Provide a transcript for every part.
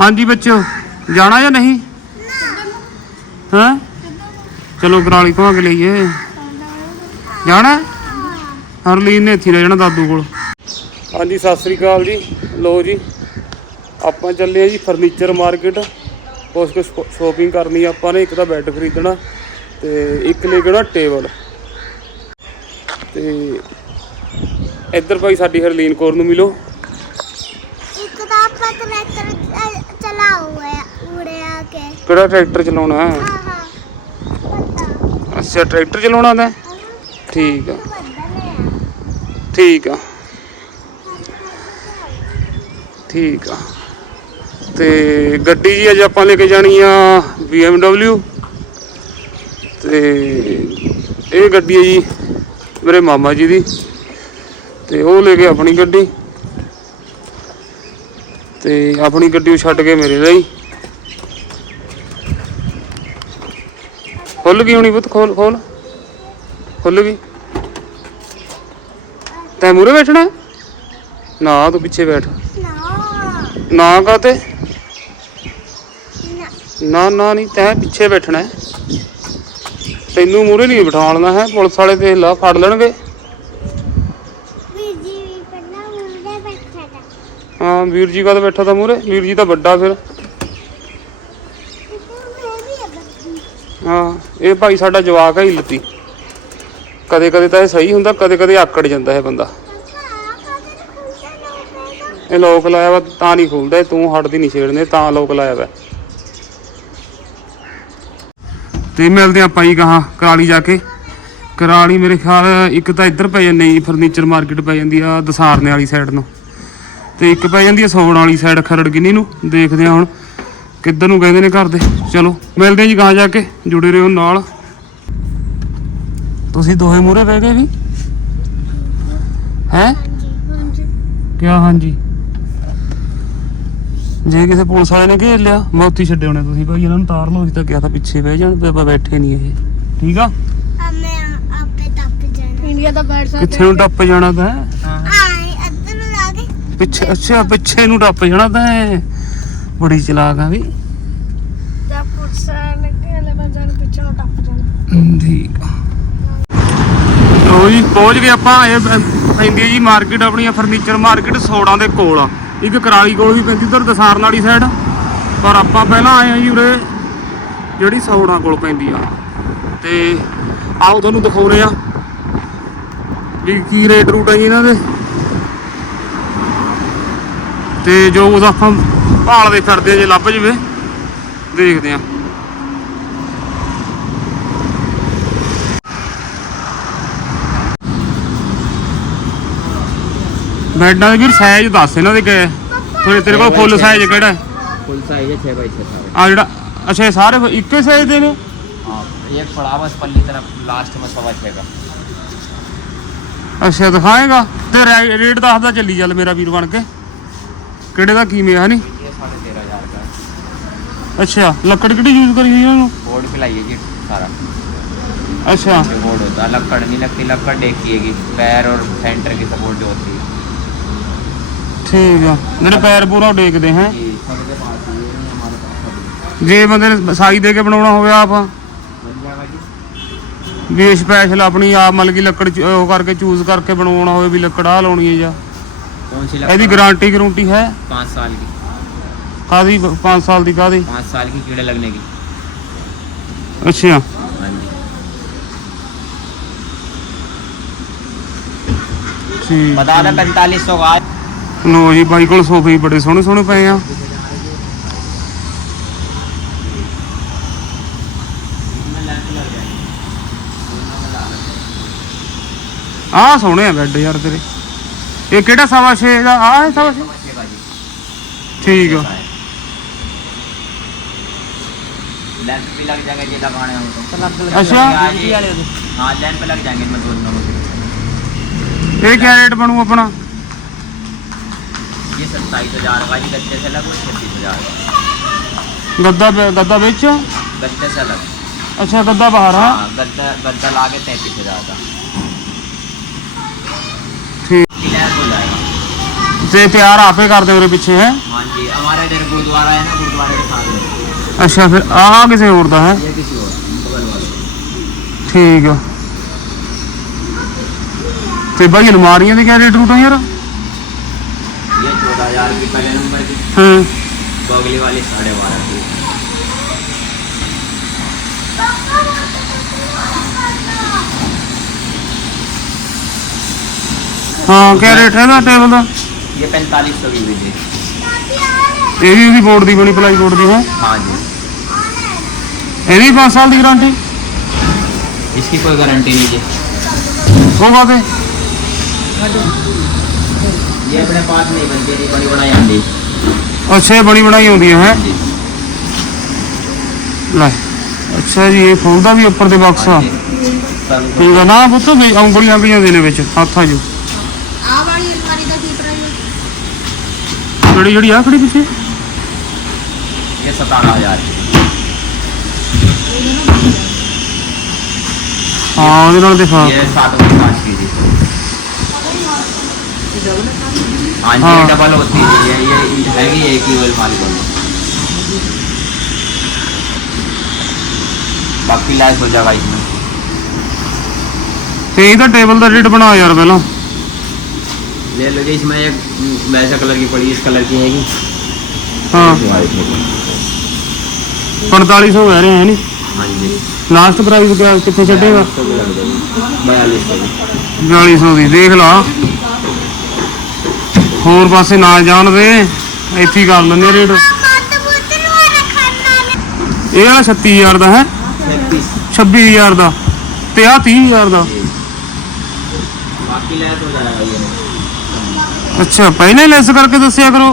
ਹਾਂਜੀ ਬੱਚਿਓ, ਜਾਣਾ ਜਾਂ ਨਹੀਂ? ਹਾਂ? ਚਲੋ ਕਰਾਲੀ ਘੁਮਾ ਕੇ ਲਈਏ। ਜਾਣਾ? ਹਰਲੀਨ ਨੇ ਇੱਥੇ ਹੀ ਰਹਿ ਜਾਣਾ ਦਾਦੂ ਕੋਲ। ਹਾਂਜੀ, ਸਤਿ ਸ੍ਰੀ ਅਕਾਲ ਜੀ। ਲੋ ਜੀ, ਆਪਾਂ ਚੱਲੇ ਆ ਜੀ ਫਰਨੀਚਰ ਮਾਰਕੀਟ। ਉਸ ਕੁਛ ਸ਼ੋਪਿੰਗ ਕਰਨੀ ਆਪਾਂ ਨੇ, ਇੱਕ ਤਾਂ ਬੈੱਡ ਖਰੀਦਣਾ ਤੇ ਇੱਕ ਲੈ ਕੇ ਟੇਬਲ। ਤੇ ਇੱਧਰ ਭਾਈ ਸਾਡੀ ਹਰਲੀਨ ਕੌਰ ਨੂੰ ਮਿਲੋ। ਇੱਕ ਤਾਂ ਆਪਾਂ ਟਰੈਕਟਰ ਚਲਾਉ ਹੈ ਉੜੇ ਆ ਕੇ। ਕਿਹੜਾ ਟਰੈਕਟਰ ਚਲਾਉਣਾ? ਹੈ ਪਤਾ। ਅੱਛਾ ਟਰੈਕਟਰ ਚਲਾਉਣਾ ਦਾ ਠੀਕ ਆ। ਬੰਦਨੇ ਠੀਕ ਆ। ਠੀਕ ਆ। ਤੇ ਗੱਡੀ ਜੀ ਅੱਜ ਆਪਾਂ ਲੈ ਕੇ ਜਾਣੀ ਆ BMW ਤੇ ਇਹ ਗੱਡੀ ਹੈ ਜੀ ਮੇਰੇ ਮਾਮਾ ਜੀ ਦੀ। ਤੇ ਉਹ ਲੈ ਕੇ ਆਪਣੀ ਗੱਡੀ। ਤੇ ਆਪਣੀ ਗੱਡੀ ਉਹ ਛੱਡ ਕੇ ਮੇਰੇ ਲਈ। ਖੁੱਲ ਗਈ ਹੋਣੀ ਪੁੱਤ ਖੋਲ ਖੋਲ। ਖੁੱਲ ਗਈ। ਤੈਂ ਮੂਰੇ ਬੈਠਣਾ? ਨਾ ਤੂੰ ਪਿੱਛੇ ਬੈਠ। ਨਾ। ਨਾ ਕਾਤੇ ਨਾ। ਨਾ ਨਾ ਨਹੀਂ ਤੈਂ ਪਿੱਛੇ ਬੈਠਣਾ। ਤੈਨੂੰ ਮੂਰੇ ਨਹੀਂ ਬਿਠਾਉਣਾ ਹੈ ਪੁਲਿਸ ਵਾਲੇ ਤੇ ਲਾ ਫੜ ਲੈਣਗੇ ਵੀਰ ਜੀ ਵੀ ਪਹਿਲਾਂ ਮੁੰਡੇ ਬੈਠਾ ਤਾ ਹਾਂ, ਵੀਰ ਜੀ ਕਦ ਬੈਠਾ ਤਾਂ ਮੂਰੇ ਵੀਰ ਜੀ ਤਾਂ ਵੱਡਾ ਫਿਰ। ਹਾਂ, ਇਹ ਭਾਈ ਸਾਡਾ ਜਵਾਕ ਹੈ ਹੀ ਕਦੇ ਕਦੇ ਤਾਂ ਇਹ ਸਹੀ ਹੁੰਦਾ ਕਦੇ ਕਦੇ ਆਕੜ ਜਾਂਦਾ ਹੈ ਬੰਦਾ। ਇਹ ਲੋਕ ਲਾਇਆ ਵਾ, ਤਾਂ ਨਹੀਂ ਖੁੱਲਦਾ, ਤੂੰ ਹਟਦੀ ਨਹੀਂ ਛੇੜਨੇ, ਤਾਂ ਲੋਕ ਲਾਇਆ ਵਾ। ਤੇ ਮਿਲਦੇ ਆਪਾਂ ਹੀ ਕਹਾਂ ਕਰਾਲੀ ਜਾ ਕੇ। ਕਰਾਲੀ ਮੇਰੇ ਖਿਆਲ, ਇੱਕ ਤਾਂ ਇੱਧਰ ਪੈ ਜਾਂਦੀ ਫਰਨੀਚਰ ਮਾਰਕੀਟ ਪੈ ਜਾਂਦੀ ਆ, ਦਸਾਰਨੇ ਵਾਲੀ ਸਾਈਡ ਨੂੰ। ਤੇ ਇੱਕ ਪੈ ਜਾਂਦੀ ਆ ਸੌਣ ਵਾਲੀ ਸਾਈਡ ਖਰੜ ਗਿੰਨੀ ਨੂੰ ਦੇਖਦੇ ਆ ਹੁਣ ਕਿੱਧਰ ਨੂੰ ਕਹਿੰਦੇ ਨੇ ਘਰ ਦੇ। ਚਲੋ ਮਿਲਦੇ ਆ ਜੀ ਕਹਾਂ ਜਾ ਕੇ ਜੁੜੇ ਰਹੋ ਨਾਲ। ਤੁਸੀਂ ਦੋਹੇ ਮੂਰੇ ਬਹਿ ਗਏ ਵੀ? ਹੈ? ਕਿਆ ਹਾਂਜੀ? ਜੇ ਕਿਸੇ ਪੁਲਿਸ ਵਾਲੇ ਨੇ ਘੇਰ ਲਿਆ ਮੈਂ ਉੱਥੇ ਹੀ ਛੱਡੇ ਹੋਣੇ ਤੁਸੀਂ ਭਾਈ ਇਹਨਾਂ ਨੂੰ ਤਾਰ ਲਓ ਅਸੀਂ ਤਾਂ ਕਿਹਾ ਤਾਂ ਪਿੱਛੇ ਬਹਿ ਜਾਣ ਤੇ ਆਪਾਂ ਬੈਠੇ ਨਹੀਂ ਇਹ। ਠੀਕ ਆ? ਮੈਂ ਆਪੇ ਟੱਪ ਜਾਣਾ। ਇੰਡੀਆ ਦਾ ਬੈਡ ਸਾਹਿਬ ਕਿੱਥੇ ਨੂੰ ਟੱਪ ਜਾਣਾ ਤਾਂ? ਕੇ ਪਿੱਛੇ ਅੱਛਾ ਪਿੱਛੇ ਨੂੰ ਟੱਪ ਜਾਣਾ ਤਾਂ ਬੜੀ ਚਲਾਕ ਆ ਵੀ। ਜਾਂ ਪੁਰਸਾਂ ਨੇ ਕਿ ਲੈ ਮੈਂ ਜਾਣ ਪਿੱਛੇ ਨੂੰ ਟੱਪ ਜਾਣਾ। ਠੀਕ ਆ। ਲੋ ਜੀ ਪਹੁੰਚ ਗਏ ਆਪਾਂ ਇਹ ਪੈਂਦੀ ਹੈ ਜੀ ਮਾਰਕੀਟ ਆਪਣੀ ਫਰਨੀਚਰ ਮਾਰਕੀਟ ਸੋੜਾਂ ਦੇ ਕੋਲ ਆ। ਇੱਕ ਕਰਾਲੀ ਕੋਲ ਵੀ ਪੈਂਦੀ ਉਧਰ ਦਸਾਰਨ ਵਾਲੀ ਸਾਈਡ ਪਰ ਆਪਾਂ ਪਹਿਲਾਂ ਆਏ ਆ ਜੀ ਉਰੇ ਜਿਹੜੀ ਸੋੜਾਂ ਕੋਲ ਪੈਂਦੀ ਆ। ਤੇ ਆਓ ਤੁਹਾਨੂੰ ਦਿਖਾਉਣੇ ਆ ਵੀ ਕੀ ਰੇਟ ਰੂਟ ਆ ਜੀ ਇਹਨਾਂ ਦੇ। ਤੇ ਜੋ ਉਹਦਾ ਆਪਾਂ ਭਾਲਦੇ ਫਿਰਦੇ ਆ ਜੇ ਲੱਭ ਜਵੇ ਦੇਖਦੇ ਆ ਬੈਡਾਂ ਦੇ ਵੀਰ ਸਾਈਜ਼ ਦੱਸ ਇਹਨਾਂ ਦੇ ਕਿ ਤੇਰੇ ਤੇਰੇ ਕੋਲ ਫੁੱਲ ਸਾਈਜ਼ ਕਿਹੜਾ ਹੈ फुल साइज है छः बाई छः सारे ਆ ਜਿਹੜਾ ਅੱਛਾ ਇਹ ਸਾਰੇ ਫਿਰ ਇੱਕੇ ਸਾਈਜ਼ ਦੇ ਨੇ हाँ एक पड़ा बस पल्ली तरफ लास्ट में सवा छः का ਅੱਛਾ ਦਿਖਾਏਗਾ ਤੇ ਰੇ- ਰੇਟ ਦੱਸਦਾ ਚੱਲੀ ਚੱਲ ਮੇਰਾ ਵੀਰ ਬਣ ਕੇ ਕਿਹੜੇ ਦਾ ਕਿਵੇਂ ਹੈ ਨੀ ये साढ़े तेरह हज़ार का है ਅੱਛਾ ਲੱਕੜ ਕਿਹੜੀ ਯੂਜ਼ ਕਰੀ ਹੋਈ ਉਹਨੂੰ बोर्ड पिलाई है जी सारा ਅੱਛਾ जो बोर्ड होता है लक्कड़ नहीं लगती लक्कड़ देखिएगी पैर और सेंटर की सपोर्ट जो होती है ਠੀਕ ਆ ਜਿਹੜੇ ਪੈਰ ਪੂਰਾ ਡੇਕਦੇ ਹੈ जी सबके पास ये है, हमारे पास सब ਜੇ ਬੰਦੇ ਨੇ ਸਾਈ ਦੇ ਕੇ ਬਣਾਉਣਾ ਹੋਵੇ ਆਪ बन जाएगा जी ਵੀ ਸਪੈਸ਼ਲ ਆਪਣੀ ਆਪ ਮਤਲਬ ਕਿ ਲੱਕੜ ਚ- ਉਹ ਕਰਕੇ ਚੂਜ਼ ਕਰਕੇ ਬਣਾਉਣਾ ਹੋਵੇ ਵੀ ਲੱਕੜ ਆ ਲਾਉਣੀ ਹੈ ਜਾਂ कौन सी ਇਹਦੀ लक्कड़ ਗਾਰੰਟੀ ਗਰੰਟੀ ਹੈ पाँच साल की ਕਾਦੀ 5 ਸਾਲ ਦੀ ਕਾਦੀ पाँच साल की कीड़े लगने की ਅੱਛਾ हाँ जी ਠੀਕ बता दें पैंतालीस सौ का ਲੋ ਜੀ ਬਾਈ ਕੋਲ ਸੋਫੇ ਵੀ ਬੜੇ ਸੋਹਣੇ ਸੋਹਣੇ ਪਏ ਆ ਆਹ ਸੋਹਣੇ ਆ ਬੈੱਡ ਯਾਰ ਤੇਰੇ ਇਹ ਕਿਹੜਾ ਸਵਾ ਛੇ ਦਾ ਆਹ ਹੈ ਸਵਾ ਛੇ ਠੀਕ ਆ लैंप भी लग जाएगा ये लगाने हो तो अच्छा हाँ लैंप लग जाएंगे इनमें दोनों में ਇਹ ਕਿਆ ਰੇਟ ਬਣੂ ਆਪਣਾ ये सत्ताईस हजार का जी गद्दे से अलग और छत्तीस हजार का ਗੱਦਾ ਵੇ- ਗੱਦਾ ਵਿੱਚ गद्दे से अलग ਅੱਛਾ ਗੱਦਾ ਬਾਹਰ ਆ हाँ गद्दा गद्दा ला के तैंतीस हजार का ठीक लैंप हो जाएगा ਤੇ ਤਿਆਰ ਆਪੇ ਕਰਦੇ ਉਹਦੇ ਪਿੱਛੇ ਹੈ हाँ जी हमारा इधर गुरुद्वारा है ना गुरुद्वारे के साथ में ਅੱਛਾ ਫਿਰ ਆਹ ਕਿਸੇ ਹੋਰ ਦਾ ਹੈ ये किसी और बगल वाले ਠੀਕ ਆ ਤੇ ਬਾਈ ਅਲਮਾਰੀਆਂ ਦੇ ਕਿਆ ਰੇਟ ਰੂਟ ਆ ਯਾਰ ये चौदह हजार की पहले नंबर की ਹਾਂ बगली वाली साढ़े बारह ਹਾਂ ਕਿਆ ਰੇਟ ਹੈ ਇਹਦਾ ਟੇਬਲ ਦਾ ये पैंतालीस सौ की भी थी ਇਹ ਵੀ ਉਹਦੀ ਬੋਰਡ ਦੀ ਬਣੀ ਪਲਾਈ ਬੋਰਡ ਦੀ ਹੈ हाँ जी ਇਹਦੀ 5 ਸਾਲ ਦੀ ਗਾਰੰਟੀ इसकी कोई गारंटी नहीं जी ਉਹ ਕਾਤੇ ये अपने पास नहीं बनती थी बड़ी बड़ा आंधी ਅੱਛਾ ਇਹ ਬਣੀ ਬਣਾਈ ਹੁੰਦੀ ਹੈ ਹੈਂ? जी ਲੈ ਅੱਛਾ ਜੀ ਇਹ ਖੋਲਦਾ ਵੀ ਉੱਪਰ ਦੇ ਬਾਕਸ ਆ हाँ जी सब ਠੀਕ ਆ ਨਾ ਪੁੱਤ ਵੀ ਉਂਗਲੀਆਂ ਪਈਆਂ ਦੇ ਨੇ ਵਿੱਚ ਹੱਥਾਂ 'ਚ ਆ ਜਿਹੜੀ ਜਿਹੜੀ ਆ ਖੜੀ ਪਿੱਛੇ ये सतारह हजार ਹਾਂ ਉਹਦੇ ਨਾਲ ਦਿਖਾ ये सात बजे पाँच की थी हाँ जी हाँ। ये डबल होती है ये ये हैगी एक ही ओयल मालिक वाली बाकी लाइफ हो जाएगा इसमें ਤੇ ਇਹਦਾ ਟੇਬਲ ਦਾ ਰੇਟ ਬਣਾ ਯਾਰ ਪਹਿਲਾਂ ले लो जी इसमें एक वैसे कलर की पड़ी इस कलर की हैगी ਹਾਂ वाइट हैगी 4500 ਕਹਿ ਰਹੇ ਹੈ ਨਹੀਂ हाँ जी ਲਾਸਟ ਪ੍ਰਾਈਸ ਕਿੱਥੇ ਛੱਡੇਗਾ सौ की लग जाएगी बयालीस सौ की 4200 ਦੀ ਦੇਖ ਲਾ ਹੋਰ ਪਾਸੇ ਨਾ ਜਾਣ ਦੇ ਇੱਥੇ ਹੀ ਕਰ ਲੈਂਦੇ ਰੇਟ ਮੱਤ ਬੁੱਤ ਨੂੰ ਰੱਖਣਾ ਨੇ ਇਹ ਵਾਲਾ 36000 ਦਾ ਹੈ छत्तीस 26000 ਦਾ ਤੇ ਆ 30000 ਦਾ बाकी लैस हो जाएगा अच्छा पहले लेस करके दसिया करो।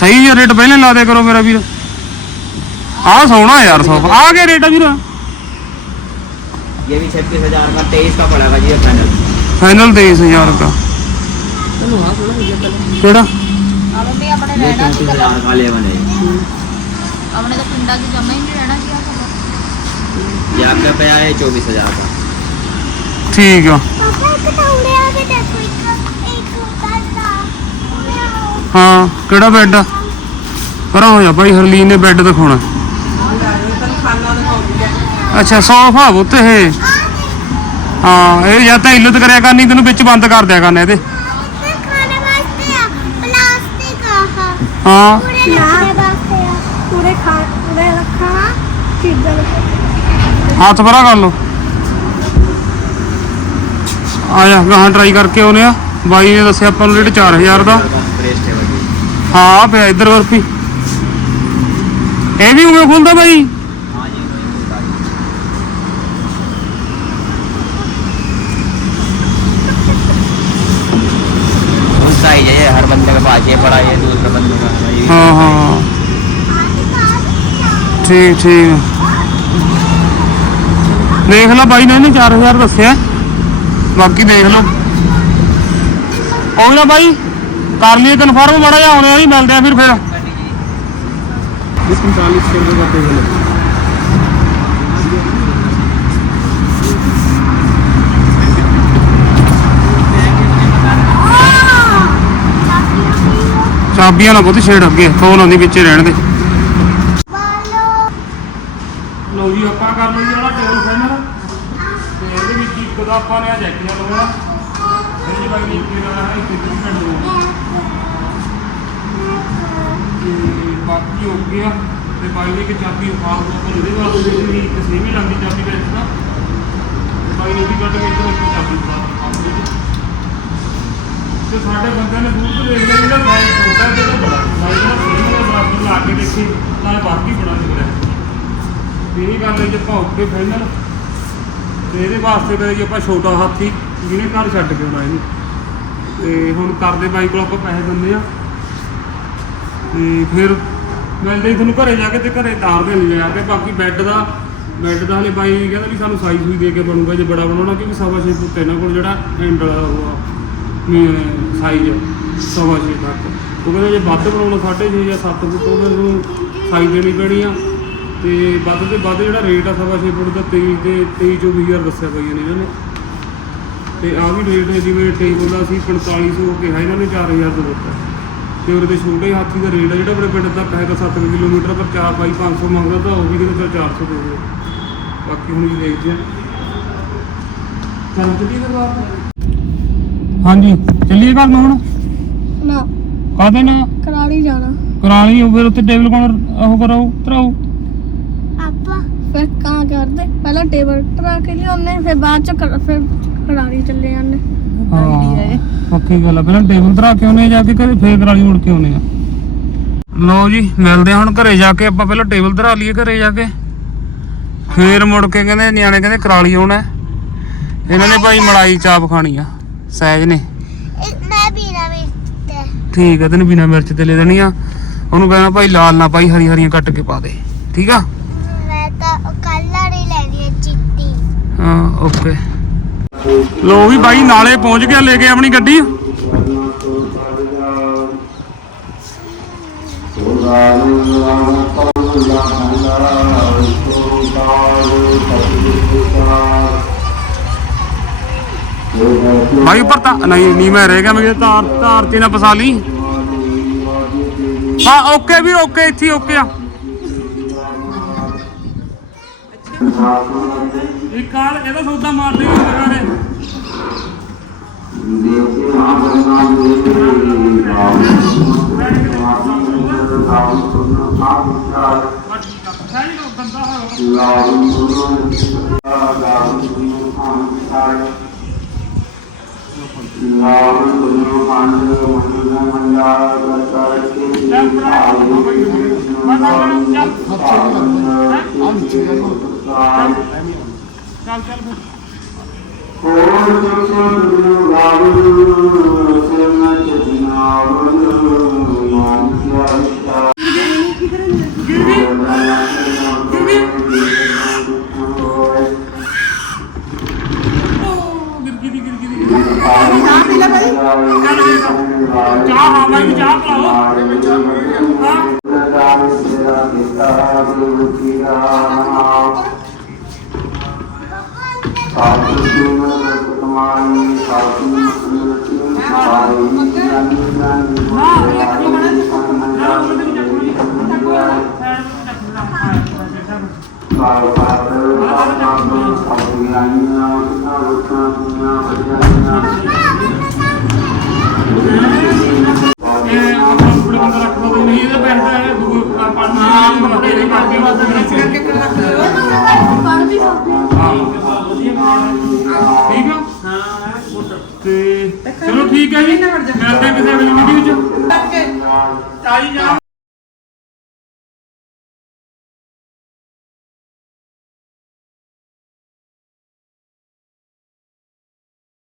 सही है रेट पहले ला दे करो मेरा भी आ सोना यार सौ आ गया रेट अभी ये भी छत्तीस हज़ार का तेईस का पड़ेगा जी फाइनल फाइनल तेईस हज़ार का। केड़ा? अपने रहना की कलर हमने तो पिंडा की जमा ही नहीं रहना चाहिए। आपका पे आए 24000 का। ठीक है। ਹਾਂ। ਕਿਹੜਾ ਬੈੱਡ ਆ? ਪਰਾਂ ਹੋ ਜਾ ਹਰਲੀਨ ਨੇ ਬੈੱਡ ਦਿਖਾਉਣਾ। ਅੱਛਾ, ਸੋਫਾ ਬੁੱਤ ਇਹ। ਹਾਂ, ਇਹ ਜਾਂ ਤਾਂ ਇੱਲਤ ਕਰਿਆ ਕਰਨੀ ਤੈਨੂੰ ਵਿੱਚ ਬੰਦ ਕਰ ਦਿਆ ਕਰਨਾ ਇਹਦੇ। ਹਾਂ। ਪੂਰੇ ਖਾਣ ਪੂਰੇ ਰੱਖਣਾ ਚੀਜ਼ਾਂ ਹੱਥ ਪਰਾਂ ਕਰ ਲੋ ਆ ਜਾ ਟਰਾਈ ਕਰਕੇ ਆਉਨੇ ਆ। ਬਾਈ ਨੇ ਦੱਸਿਆ ਆਪਾਂ ਨੂੰ ਰੇਟ 4000 ਦਾ। ਹਾਂ ਪਿਆ ਇੱਧਰ ਵਰਪੀ ਇਹ ਵੀ ਉਵੇਂ ਖੁੱਲਦਾ ਬਾਈ हाँ जी वही होता है। कौन सा ही है हर बंदे के पास ये पड़ा है दूसरे बंदे का है, ये ਹਾਂ ਹਾਂ ਠੀਕ ਠੀਕ ਦੇਖ ਲਓ ਬਾਈ ਨੇ ਇਹਨੇ 4000 ਦੱਸਿਆ ਬਾਕੀ ਦੇਖ ਲਓ ਕੋਈ ਨਾ ਬਾਈ ਕਰ ਲਈਏ ਕਨਫਰਮ ਬੜਾ ਜਿਹਾ ਆਉਣੇ ਆ ਜੀ ਮਿਲਦੇ ਆ ਫਿਰ ਫਿਰ। 45 ਰੁਪਏ ਦਾ ਟੇਬਲ ਚਾਬੀਆਂ ਨਾ ਬਹੁਤ ਛੇੜ ਅੱਗੇ, ਖੋਲ ਆਉਂਦੀ ਵਿੱਚ ਰਹਿਣ ਦੇ। ਲਓ ਜੀ, ਆਪਾਂ ਕਰ ਲਈ ਜਿਹੜਾ ਟੇਬਲ ਫੈਨਰ ਤੇ ਇਹਦੇ ਵਿੱਚ ਇੱਕ ਦਾ ਆਪਾਂ ਨੇ ਜੈਕੀਆਂ ਲਵਾਉਣਾ ਇਹਦੀ ਬਾਈ ਨੇ ਇੱਕ ਦਾ ਹੈ ਇੱਕ ਤੇ ਬਾਕੀ ਹੋ ਤੇ ਬਾਈ ਨੇ ਇੱਕ ਚਾਬੀ ਉਖਾੜ ਦੋ ਪਰ ਵਾਸਤੇ ਵੀ ਇੱਕ ਸੇਮ ਲੱਗਦੀ ਚਾਬੀ ਦਾ ਇਸਦਾ ਤੇ ਬਾਈ ਨੇ ਵੀ ਕੱਢ ਕੇ ਇੱਧਰ ਇੱਕ ਚਾਬੀ ਪਾ ਦਿੱਤੀ ਤੇ ਸਾਡੇ ਬੰਦਿਆਂ ਨੇ ਦੂਰ ਤੋਂ ਦੇਖ ਲਿਆ ਜਿਹੜਾ ਸਾਈਜ਼ ਛੋਟਾ ਤੇ ਇਹਦਾ ਬੜਾ ਸਾਈਜ਼ ਦਾ ਸੇਮ ਹੈ ਬਰਾਬਰ ਲਾ ਕੇ ਦੇਖੀ, ਨਾਲ ਬਾਕੀ ਬੜਾ ਨਿਕਲਿਆ ਇਹ ਗੱਲ ਹੈ ਜੇ, ਆਪਾਂ ਓਕੇ ਫਾਈਨਲ ਤੇ ਇਹਦੇ ਵਾਸਤੇ ਫਿਰ ਜੀ ਆਪਾਂ ਛੋਟਾ ਹਾਥੀ ਜਿਹਨੇ ਘਰ ਛੱਡ ਕੇ ਆਉਣਾ ਇਹਨੂੰ। ਤੇ ਹੁਣ ਕਰਦੇ ਬਾਈ ਕੋਲ ਆਪਾਂ ਪੈਸੇ ਦਿੰਦੇ ਆ। ਤੇ ਫਿਰ ਮਿਲਦੇ ਹੀ ਤੁਹਾਨੂੰ ਘਰੇ ਜਾ ਕੇ ਤੇ ਘਰੇ ਤਾਰ ਦੇ ਲਿਆ ਤੇ ਬਾਕੀ ਬੈੱਡ ਦਾ ਬੈੱਡ ਦਾ ਹਲੇ ਬਾਈ ਕਹਿੰਦਾ ਵੀ ਸਾਨੂੰ ਸਾਈਜ਼ ਵੀ ਦੇ ਕੇ ਬਣੂਗਾ ਜੇ ਬੜਾ ਬਣਾਉਣਾ ਕਿਉਂਕਿ ਸਵਾ ਛੇ ਫੁੱਟ ਇਹਨਾਂ ਕੋਲ ਜਿਹੜਾ ਹੈਂਡਲ ਉਹ ਆ ਸਾਈਜ਼ ਸਵਾ ਛੇ ਤੱਕ। ਉਹ ਕਹਿੰਦਾ ਜੇ ਵੱਧ ਬਣਾਉਣਾ ਸਾਢੇ ਛੇ ਜਾਂ 7 ਫੁੱਟ, ਉਹ ਫਿਰ ਤੁਹਾਨੂੰ ਸਾਈਜ਼ ਦੇਣੀ ਪੈਣੀ ਆ। ਤੇ ਵੱਧ ਤੇ ਵੱਧ ਜਿਹੜਾ ਰੇਟ ਆ ਸਵਾ ਛੇ ਫੁੱਟ ਦਾ 23 ਤੇ 23 24 ਹਜ਼ਾਰ ਦੱਸਿਆ ਪਈਆਂ ਨੇ ਇਹਨਾਂ ਨੇ। ਤੇ ਆ ਵੀ ਰੇਟ ਜਿਵੇਂ ਟੇਬਲ ਦਾ ਸੀ 4500 ਕਿਹਾ ਇਹਨਾਂ ਨੇ 4000 ਦਾ ਦਿੱਤਾ। ਤੇ ਉਹਦੇ ਛੋਟੇ ਹਾਥੀ ਦਾ ਰੇਟ ਆ ਜਿਹੜਾ ਆਪਣੇ ਪਿੰਡ ਤੱਕ ਹੈਗਾ 7 ਕਿਲੋਮੀਟਰ ਪਰ 4 ਬਾਈ 500 ਮੰਗਦਾ ਤਾਂ ਉਹ ਵੀ ਕਹਿੰਦੇ ਚੱਲ 400 ਦੇ ਦਿਓ। ਬਾਕੀ ਹੁਣ ਵੀ ਦੇਖਦੇ ਆ। ਚੱਲ ਚੱਲੀਏ ਫਿਰ ਬਾਹਰ। ਹਾਂਜੀ ਚੱਲੀਏ ਘਰ ਨੂੰ ਹੁਣ? ਨਾ। ਕਾਹਦੇ ਨਾ ਕਰਾਲੀ ਜਾਣਾ। ਕਰਾਲੀ ਉਹ ਫਿਰ ਉੱਥੇ ਟੇਬਲ ਕੋਲ ਉਹ ਕਰਾਓ ਤਰਾਓ ਪਾਪਾ ਫਿਰ ਕਾਂ ਕਰਦੇ। ਪਹਿਲਾਂ ਟੇਬਲ ਟਰਾ ਕੇ ਲਿਆਉਣੇ ਫਿਰ ਬਾਅਦ ਚ ਕਰ- ਫਿਰ ਕਰਾਲੀ ਚੱਲੇ ਜਾਂਦੇ ਹਾਂ ਪੱਕੀ ਗੱਲ ਆ। ਪਹਿਲਾਂ ਟੇਬਲ ਧਰਾ ਕੇ ਆਉਨੇ ਆ ਜਾ ਕੇ ਘਰੇ ਫੇਰ ਕਰਾਲੀ ਮੁੜ ਕੇ ਆਉਨੇ ਆ? ਲਓ ਜੀ ਮਿਲਦੇ ਆ ਹੁਣ ਘਰੇ ਜਾ ਕੇ ਆਪਾਂ ਪਹਿਲਾਂ ਟੇਬਲ ਧਰਾ ਲਈਏ ਘਰੇ ਜਾ ਕੇ। ਫੇਰ ਮੁੜ ਕੇ ਕਹਿੰਦੇ ਨਿਆਣੇ ਕਹਿੰਦੇ ਕਰਾਲੀ ਆਉਣਾ ਹੈ। ਇਹਨਾਂ ਨੇ ਭਾਈ ਮਲਾਈ ਚਾਪ ਖਾਣੀ ਆ। ਸਹਿਜ ਨੇ। ਇਹ ਮੈਂ ਵੀ ਨਾ ਮਿਲਤੇ ਠੀਕ ਆ ਤੈਨੂੰ ਬਿਨਾ ਮਿਰਚ ਤੇ ਲੈ ਦੇਣੀ ਆ। ਉਹਨੂੰ ਕਹਿਣਾ ਭਾਈ ਲਾਲ ਨਾ ਭਾਈ ਹਰੀ ਹਰੀਆਂ ਕੱਟ ਕੇ ਪਾ ਦੇ। ਠੀਕ ਆ? ਮੈਂ ਤਾਂ ਕੱਲਾ ਨਹੀਂ ਲੈਣੀ ਹੈ ਚਿੱਟੀ। ਹਾਂ ਓਕੇ। ਲੋ ਵੀ ਬਾਈ ਨਾਲੇ ਪਹੁੰਚ ਗਿਆ ਲੈ ਕੇ ਆਪਣੀ ਗੱਡੀ। ਬਾਈ ਉੱਪਰ ਤਾਂ ਨਹੀਂ ਨਹੀਂ ਮੈਂ ਰਹਿ ਗਿਆ, ਮੈਂ ਤਾਰ ਤਾਰ ਤੇ ਨਾ ਫਸਾ ਲਈ। ਹਾਂ, ਓਕੇ ਵੀ, ਓਕੇ, ਇੱਥੇ ਓਕੇ ਆ। ਇਹ ਕਾਰ ਇਹਦਾ ਸੌਦਾ ਮਾਰਦੇ ਨੇ ਜਗ੍ਹਾ ਨੇ। ਚੱਲ ਚੱਲ ਫਿਰ ਗਿਰਗੀ ਇਹ ਤੇ ਚਲੋ ਜਾ